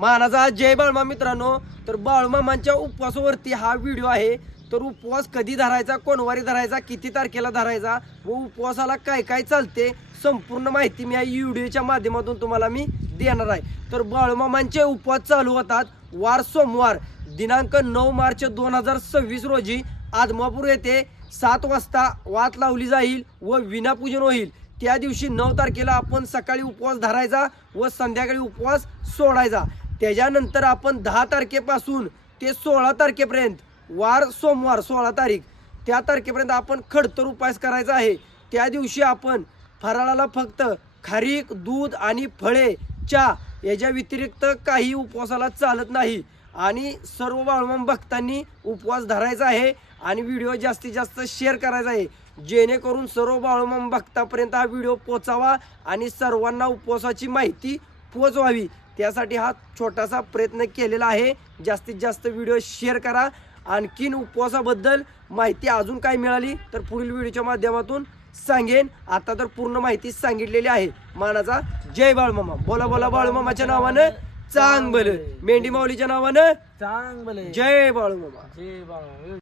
मानाचा जय बाळमा मित्रांनो. तर बाळमामांच्या उपवासावरती हा व्हिडिओ आहे. तर उपवास कधी धरायचा, कोणवारी धरायचा, किती तारखेला धरायचा व उपवासाला काय काय चालते संपूर्ण माहिती मी या व्हिडिओच्या माध्यमातून तुम्हाला मी देणार आहे. तर बाळमामांचे उपवास चालू होतात वार सोमवार दिनांक 9 मार्च 2026 रोजी आदमापूर येथे 7 वाजता वात लावली जाईल व विनापूजन होईल. त्या दिवशी 9 तारखेला आपण सकाळी उपवास धरायचा व संध्याकाळी उपवास सोडायचा. त्याच्यानंतर आपण 10 तारखेपासून ते 16 तारखेपर्यंत वार सोमवार 16 तारीख त्या तारखेपर्यंत आपण खडतर उपवास करायचा आहे. त्या दिवशी आपण फराळाला फक्त खारीक, दूध आणि फळे, चहा याच्या व्यतिरिक्त काही उपवासाला चालत नाही. आणि सर्व बाळमामा भक्तांनी उपवास धरायचा आहे आणि व्हिडिओ जास्तीत जास्त शेअर करायचा आहे, जेणेकरून सर्व बाळमामा भक्तापर्यंत हा व्हिडिओ पोचावा आणि सर्वांना उपवासाची माहिती पोचवावी. त्यासाठी हा छोटासा प्रयत्न केलेला आहे. जास्तीत जास्त व्हिडिओ शेअर करा. आणखीन उपवासाबद्दल माहिती अजून काय मिळाली तर पुढील व्हिडिओच्या माध्यमातून सांगेन. आता तर पूर्ण माहिती सांगितलेली आहे. मानाचा जय बाळमामा. बोला बोला बाळमामाच्या नावानं चांग भलं, मेंढी माऊलीच्या नावानं चांग भले. जय बाळमामा. जय बाळमामा.